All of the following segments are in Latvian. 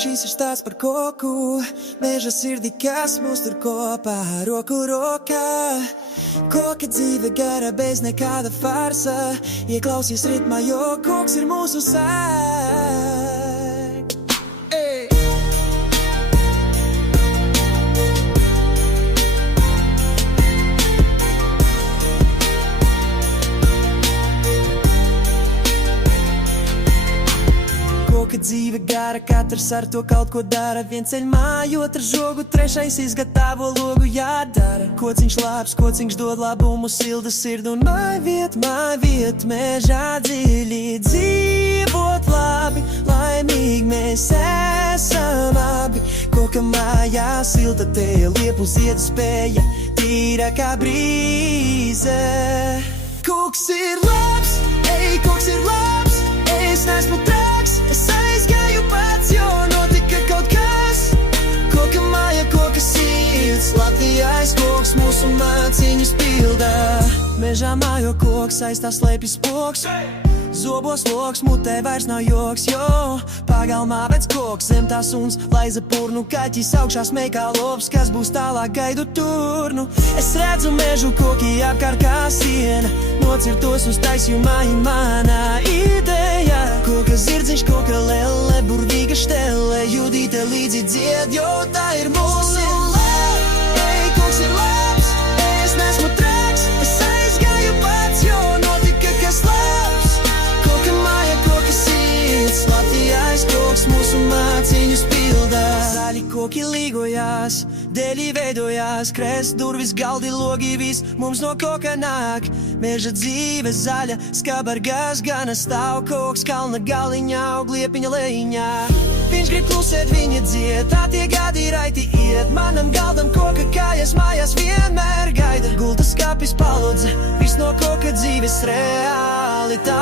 Šis ir stāsts par koku, meža sirdī, kas mūs tur kopā, roku rokā. Koka dzīve gara bez nekāda farsa, ieklausies ritmā, jo koks ir mūsu sēk. Koka dzīve gara, katrs ar to kaut ko dara. Viens ceļ māju, otrs žogu, trešais izgatavo logu jādara. Kociņš labs, kociņš dod labumu, silda sirdu un māj viet mežā dziļi. Dzīvot labi, laimīgi mēs esam abi. Koka mājā silta teja, liepu ziedu spēja, tīra kā brīze. Koks ir labs, koks ir labs, es nesmu traks, es aizgāju pats, jo notika kaut kas. Koka māja, koka silts, Latvijais koks mūsu māciņas pildā. Mežā mājo koks, aiz tā slēpjas poks, zobos loks, mutē vairs nav joks, jo pagalmā vec koks, zem tā suns laiza purnu, kaķis augšā smej kā lops, kas būs tālāk, gaidu turnu. Es redzu mežu, koki apkārt kā siena, nocirtos uz taisju māju, manā ideja. Koka zirdziņš, koka lele, burvīga štele, Judīte līdzi dzied, jo tā ir mūsu. Koks ir labs, es nesmu traks, es aizgāju pats, jo notika kas labs. Koka māja, koka silts, Latvijais koks mūsu māciņas pildā. Zaļi koki līgojās, dēļi veidojās, krēst durvis, galdi, logi, viss mums no koka nāk. Meža dzīve zaļa, skabargās gana stāv, koks kalna galiņā, augliepiņa lejiņā. Viņš grib klusēt, viņa dzied, tā tie gadi raiti iet. Manam galdam koka kājas mājās vienmēr gaida. Gulta skapis palodze, viss no koka dzīves realitāte.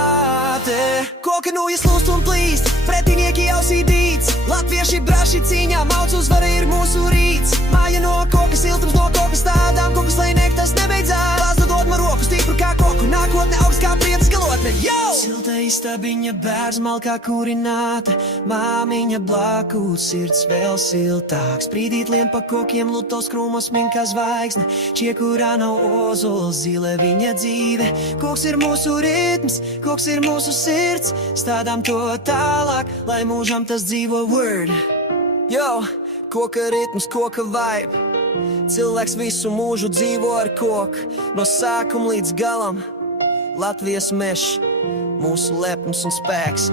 Koka nūjas lūst un plīst, pretinieki ausī dīts. Latvieši braši cīņā, mauc uzvara ir mūsu rīts. Māja no koka, siltums no kokas, tādām kokas, lai nektas nebeidzās. Lāzda dod man roku, stipru kā koku, nākotne augst kā priecas galotne. Silta istabiņa, bērns malkā kurināta, māmiņa blakus, sirds vēl siltāks. Sprīdīt lien pa kokiem, lutos krūmos min kā zvaigzne, čiekurā nav ozols, zile viņa dzīve. Koks ir mūsu ritms, koks ir mūsu sirds, stādām to tālāk, lai mūžam tas dzīvo word. Koka ritms, koka vibe, cilvēks visu mūžu dzīvo ar koku, no sākuma līdz galam. Latvijas mežs, mūsu lepnums un spēks.